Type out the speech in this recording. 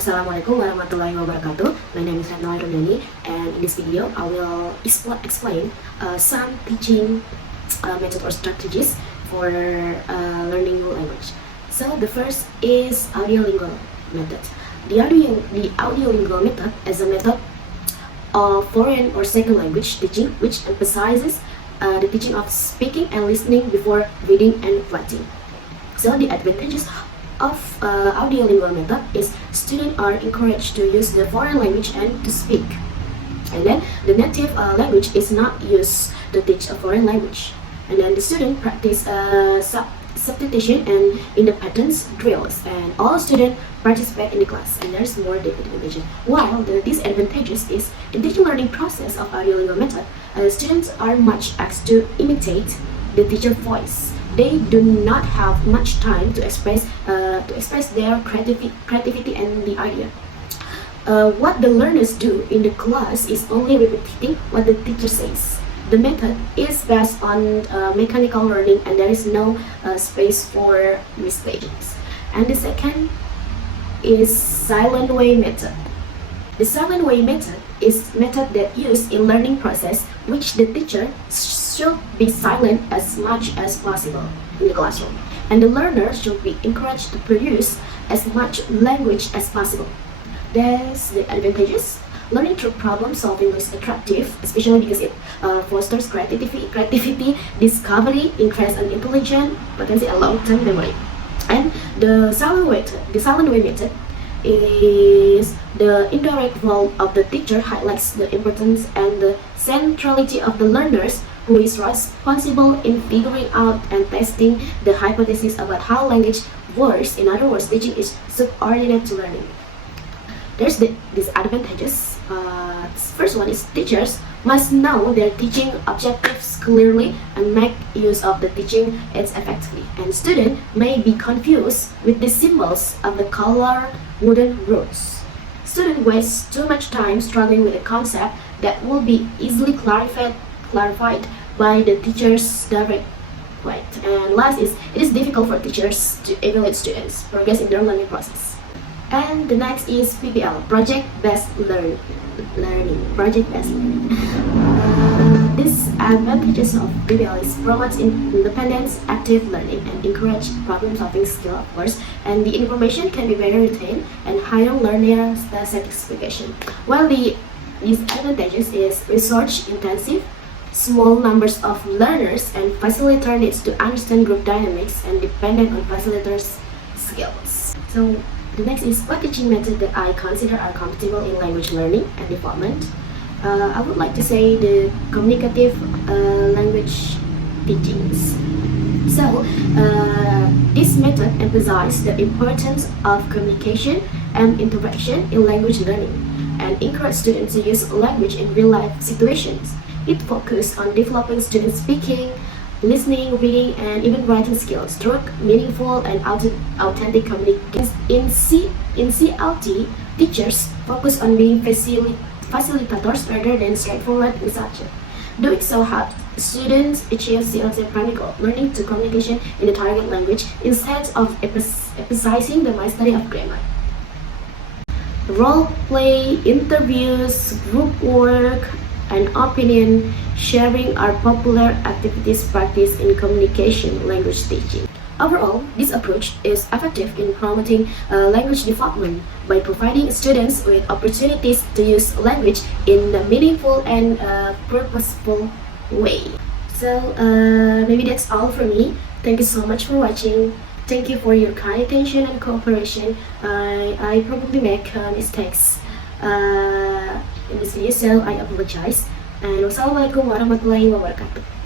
Assalamualaikum warahmatullahi wabarakatuh. My name is Retno, and in this video I will explain some teaching methods or strategies for learning new language. So the first is audiolingual method. The audiolingual method is a method of foreign or second language teaching which emphasizes the teaching of speaking and listening before reading and writing. So the advantages of audiolingual method is students are encouraged to use the foreign language and to speak. And then the native language is not used to teach a foreign language. And then the student practice substitution and independence drills, and all students participate in the class, and there's more advantages. While the disadvantages is in teaching learning process of audiolingual method, students are much asked to imitate the teacher's voice. They do not have much time to express their creativity and the idea. What the learners do in the class is only repeating what the teacher says. The method is based on mechanical learning, and there is no space for mistakes. And the second is silent way method. The silent way method is method that used in learning process, which the teacher should be silent as much as possible in the classroom, and the learner should be encouraged to produce as much language as possible. That's the advantages. Learning through problem solving is attractive, especially because it fosters creativity, discovery, interest, and intelligence, potentially a long-term memory. And the silent way method is the indirect role of the teacher highlights the importance and the centrality of the learners, who is responsible in figuring out and testing the hypothesis about how language works. In other words, teaching is subordinate to learning. There's the disadvantages. First one is teachers must know their teaching objectives clearly and make use of the teaching aids effectively. And students may be confused with the symbols of the color wooden rules. Students waste too much time struggling with a concept that will be easily clarified by the teacher's direct way. And last is it is difficult for teachers to evaluate students' progress in their learning process. And the next is PBL, project-based learning. These advantages of PBL is promotes independence, active learning, and encourage problem-solving skill, of course. And the information can be better retained and higher learner satisfaction. While the disadvantages is research-intensive, small numbers of learners, and facilitator needs to understand group dynamics and dependent on facilitator's skills. So the next is what teaching method that I consider are compatible in language learning and development. I would like to say the communicative language teachings. So this method emphasizes the importance of communication and interaction in language learning and encourage students to use language in real-life situations. It focuses on developing students' speaking, listening, reading, and even writing skills through meaningful and authentic communication. In CLT, teachers focus on being facilitators rather than straightforward instruction. Doing so helps students achieve CLT primary goal, learning to communication in the target language instead of emphasizing the mastery of grammar. Role play, interviews, group work, and opinion sharing are popular activities practiced in communication language teaching. Overall, this approach is effective in promoting language development by providing students with opportunities to use language in a meaningful and purposeful way. So maybe that's all for me. Thank you so much for watching. Thank you for your kind attention and cooperation. I probably make mistakes in this video, so I apologize. And wassalamualaikum warahmatullahi wabarakatuh.